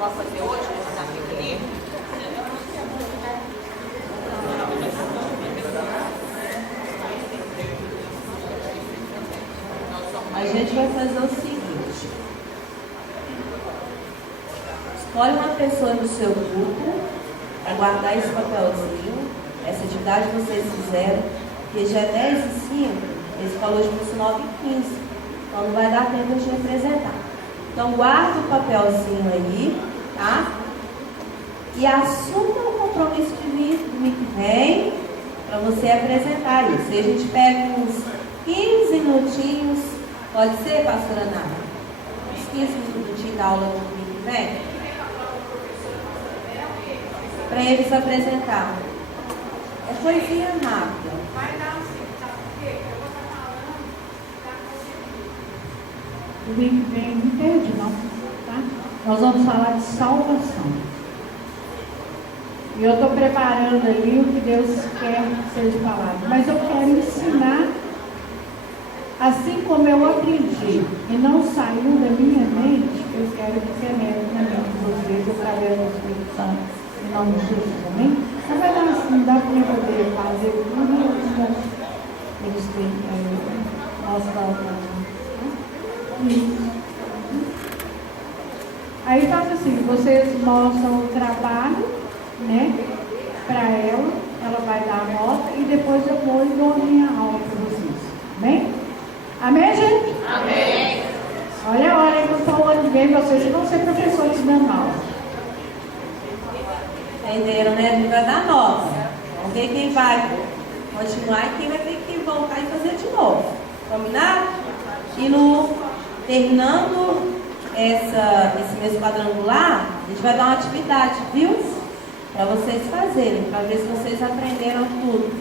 Posso fazer hoje, esse desafio do livro? A gente vai fazer o seguinte: escolhe uma pessoa do seu grupo para guardar esse papelzinho. Essa atividade que vocês fizeram, que já é 10h05, esse falou de curso 9h15, então não vai dar tempo de representar. Então guarda o papelzinho aí, tá? E assuma o compromisso de vir domingo que vem para você apresentar isso. E a gente pega uns 15 minutinhos, pode ser, pastora Nara? Uns 15 minutinhos da aula do domingo que vem? Para eles apresentar. É coisinha rápida. Vai dar um sim, sabe por quê? Eu vou estar falando da coisa. Domingo que vem, não perde não, tá? Nós vamos falar de salvação. E eu estou preparando ali o que Deus quer que seja falado. Mas eu quero ensinar, assim como eu aprendi e não saiu da minha mente, eu quero que penetre na mente de vocês através do Espírito Santo. Em nome de Jesus, amém? Na verdade, não dá para eu poder fazer tudo, eles têm isso. Aí faz assim, vocês mostram o trabalho, né, para ela vai dar a nota e depois eu vou e dou a minha aula para vocês. Amém? Amém, gente? Amém. Olha a hora que eu estou olhando bem vocês vão ser professores dando aula. Entenderam, né? A gente vai dar nota. Vamos ver quem vai continuar e quem vai ter que voltar e fazer de novo. Combinado? E terminando esse mês quadrangular, a gente vai dar uma atividade, viu? Para vocês fazerem, para ver se vocês aprenderam tudo.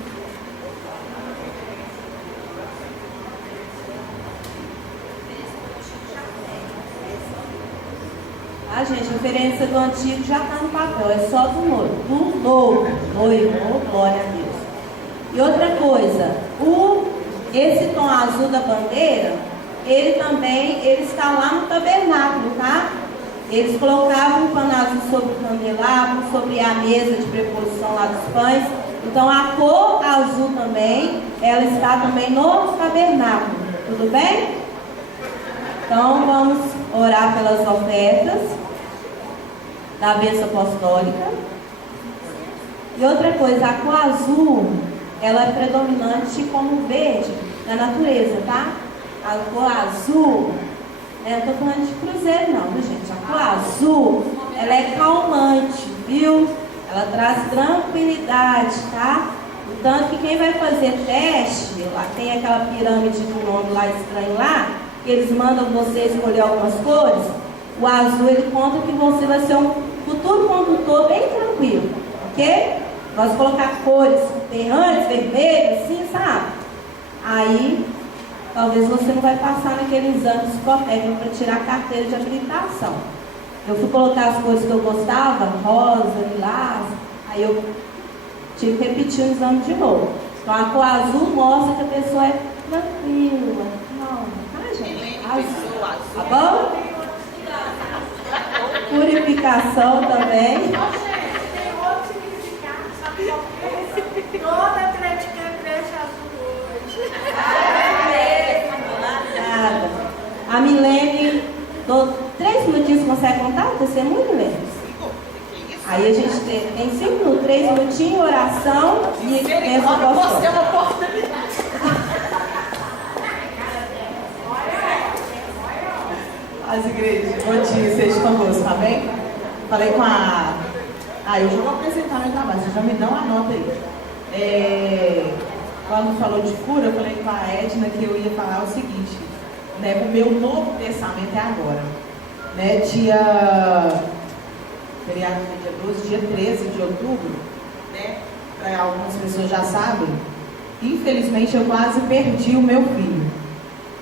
Ah, gente, a referência do antigo já está no papel, é só do novo. Do novo, glória a Deus. E outra coisa, esse tom azul da bandeira, ele está lá no tabernáculo, tá? Eles colocavam um pano azul sobre o candelabro, sobre a mesa de preposição lá dos pães. Então a cor azul também, ela está também no tabernáculo, tudo bem? Então vamos orar pelas ofertas da bênção apostólica. E outra coisa, a cor azul, ela é predominante como verde na natureza, tá? A cor azul, não estou falando de cruzeiro não, viu, gente? A cor azul, ela é calmante, viu? Ela traz tranquilidade, tá? Tanto que quem vai fazer teste, lá tem aquela pirâmide do nome lá estranho lá, que eles mandam você escolher algumas cores. O azul, ele conta que você vai ser um futuro condutor bem tranquilo, ok? Nós colocar cores terranas, vermelhas, assim, sabe? Aí, talvez você não vai passar naquele exame psicotécnico para tirar a carteira de habilitação. Eu fui colocar as cores que eu gostava, rosa, lilás, aí eu tive que repetir o exame de novo. Então a cor azul mostra que a pessoa é tranquila, calma, tá, gente? Azul, tá bom? Purificação também. Toda atleticante azul hoje. Nada. A Milene, 3 minutinhos, consegue contar o testemunho, Milene? Aí a gente tem 5 minutos, 3 minutinhos, oração e bênção apostólica. As igrejas, bom dia, seja convosco, tá bem? Falei com a... eu já vou apresentar meu trabalho, vocês já me dão a nota aí. Quando falou de cura, eu falei com a Edna que eu ia falar o seguinte, né? O meu novo pensamento é agora, né? Feriado dia 12, dia 13 de outubro, né? Para algumas pessoas já sabem, infelizmente eu quase perdi o meu filho.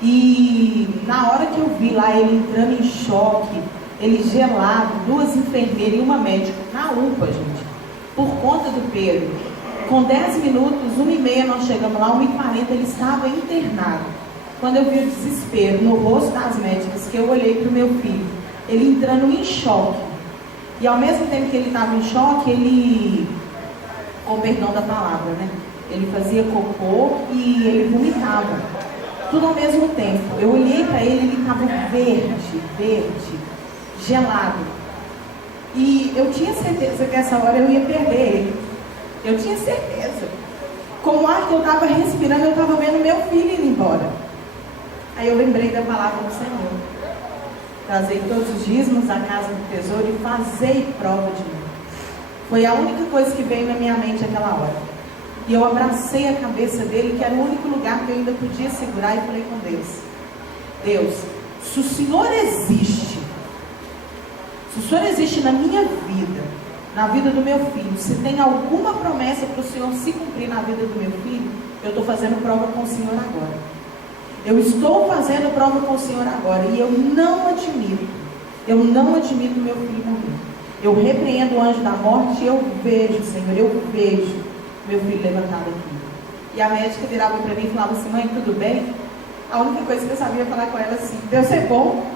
E na hora que eu vi lá ele entrando em choque, ele gelado, 2 enfermeiras e uma médica na UPA, gente, por conta do Pedro. Com 10 minutos, 1h30 nós chegamos lá, 1h40 ele estava internado. Quando eu vi o desespero no rosto das médicas, que eu olhei para o meu filho, ele entrando em choque. E ao mesmo tempo que ele estava em choque, ele, com perdão da palavra, né? Ele fazia cocô e ele vomitava. Tudo ao mesmo tempo. Eu olhei para ele estava verde, gelado. E eu tinha certeza que essa hora eu ia perder ele. Eu tinha certeza. Com o ar que eu estava respirando, eu estava vendo meu filho indo embora. Aí eu lembrei da palavra do Senhor. Trazei todos os dízimos à casa do tesouro e fazei prova de mim. Foi a única coisa que veio na minha mente naquela hora. E eu abracei a cabeça dele, que era o único lugar que eu ainda podia segurar, e falei com Deus: Deus, se o Senhor existe, se o Senhor existe na minha vida, na vida do meu filho, se tem alguma promessa para o Senhor se cumprir na vida do meu filho, eu estou fazendo prova com o Senhor agora. Eu estou fazendo prova com o Senhor agora, e eu não admito meu filho morrer. Eu repreendo o anjo da morte e eu vejo, Senhor, eu vejo meu filho levantado aqui. E a médica virava para mim e falava assim: mãe, tudo bem? A única coisa que eu sabia falar com ela assim: Deus é bom,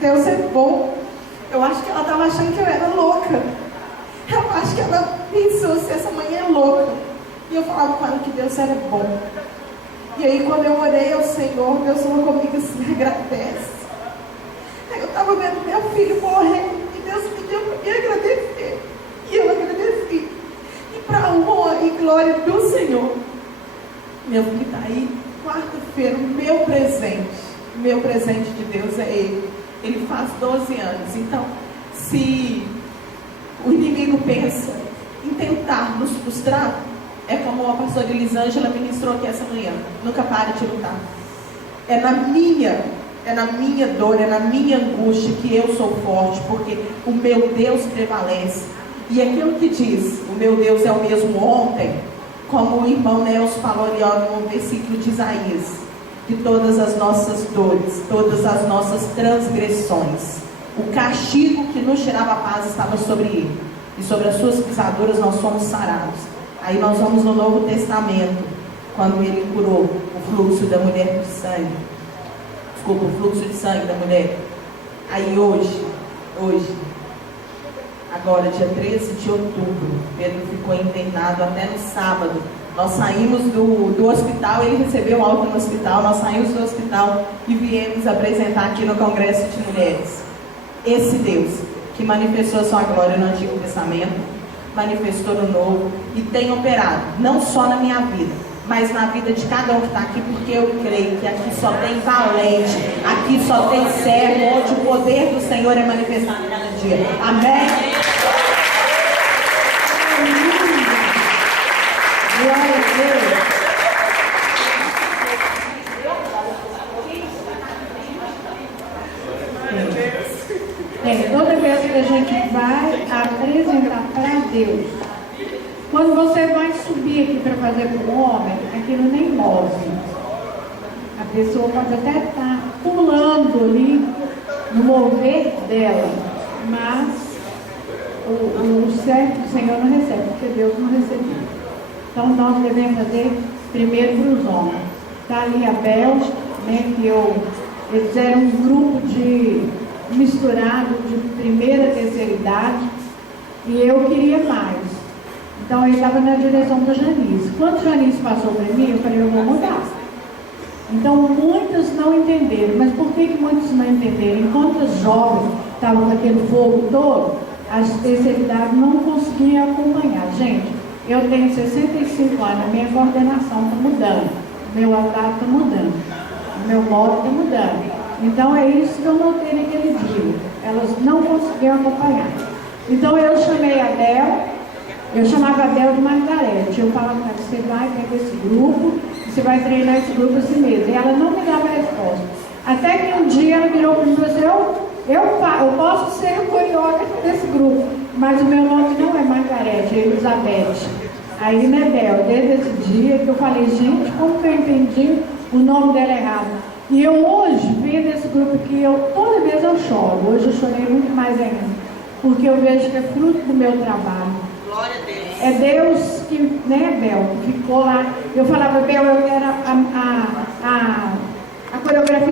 Deus é bom. Eu acho que ela estava achando que eu era louca. Eu acho que ela pensou se essa mãe é louca. E eu falava com ela que Deus era bom. E aí quando eu orei ao Senhor, Deus falou comigo assim: agradece. Aí eu estava vendo meu filho morrer e Deus pediu para me agradecer. E eu agradeci. E para a honra e glória do Senhor, meu filho está aí, quarta-feira, meu presente de Deus é ele. Ele faz 12 anos. Então, se o inimigo pensa em tentar nos frustrar, é como a pastora Elisângela ministrou aqui essa manhã: nunca pare de lutar. É na minha dor, é na minha angústia que eu sou forte, porque o meu Deus prevalece. E aquilo que diz, o meu Deus é o mesmo ontem, como o irmão Nelson falou ali no versículo de Isaías, que todas as nossas dores, todas as nossas transgressões, o castigo que nos tirava a paz estava sobre ele, e sobre as suas pisaduras nós somos sarados. Aí nós vamos no Novo Testamento, quando ele curou o fluxo da mulher de sangue. Desculpa, o fluxo de sangue da mulher. Aí hoje, agora dia 13 de outubro, Pedro ficou internado até no sábado. Nós saímos do hospital, ele recebeu alta no hospital, nós saímos do hospital e viemos apresentar aqui no Congresso de Mulheres. Esse Deus que manifestou a sua glória no Antigo Testamento, manifestou no Novo e tem operado, não só na minha vida, mas na vida de cada um que está aqui, porque eu creio que aqui só tem valente, aqui só tem servo, onde o poder do Senhor é manifestado cada dia. Amém? Glória a Deus. Toda vez que a gente vai apresentar para Deus, quando você vai subir aqui para fazer para o homem, aquilo nem move. A pessoa pode até estar pulando ali no mover dela, mas o certo do Senhor não recebe, porque Deus não recebeu. Então nós devemos fazer primeiro para os homens. Está ali a Bel, né, eles eram um grupo misturado de primeira e terceira idade, e eu queria mais. Então ele estava na direção da Janice. Quando Janice passou para mim, eu falei, eu vou mudar. Então muitos não entenderam. Mas por que muitos não entenderam? Enquanto os jovens estavam com aquele fogo todo, as terceira idade não conseguiam acompanhar. Gente, eu tenho 65 anos, a minha coordenação está mudando, meu altar está mudando, o meu modo está mudando. Então é isso que eu notei naquele dia. Elas não conseguiam acompanhar. Então eu chamei a Del, eu chamava a Del de Margarete. Eu falava para ela, você vai pegar esse grupo, você vai treinar esse grupo assim mesmo. E ela não me dava resposta. Até que um dia ela virou para mim e disse, eu posso ser o coreógrafo desse grupo, mas o meu nome não é Margarete, é Elizabeth. Aí, né, Del, desde esse dia que eu falei, gente, como que eu entendi o nome dela errado? E eu hoje, vendo esse grupo aqui, toda vez eu choro. Hoje eu chorei muito mais ainda, porque eu vejo que é fruto do meu trabalho. Glória a Deus. É Deus que, né, Bel, que ficou lá. Eu falava, Bel, eu quero a coreografia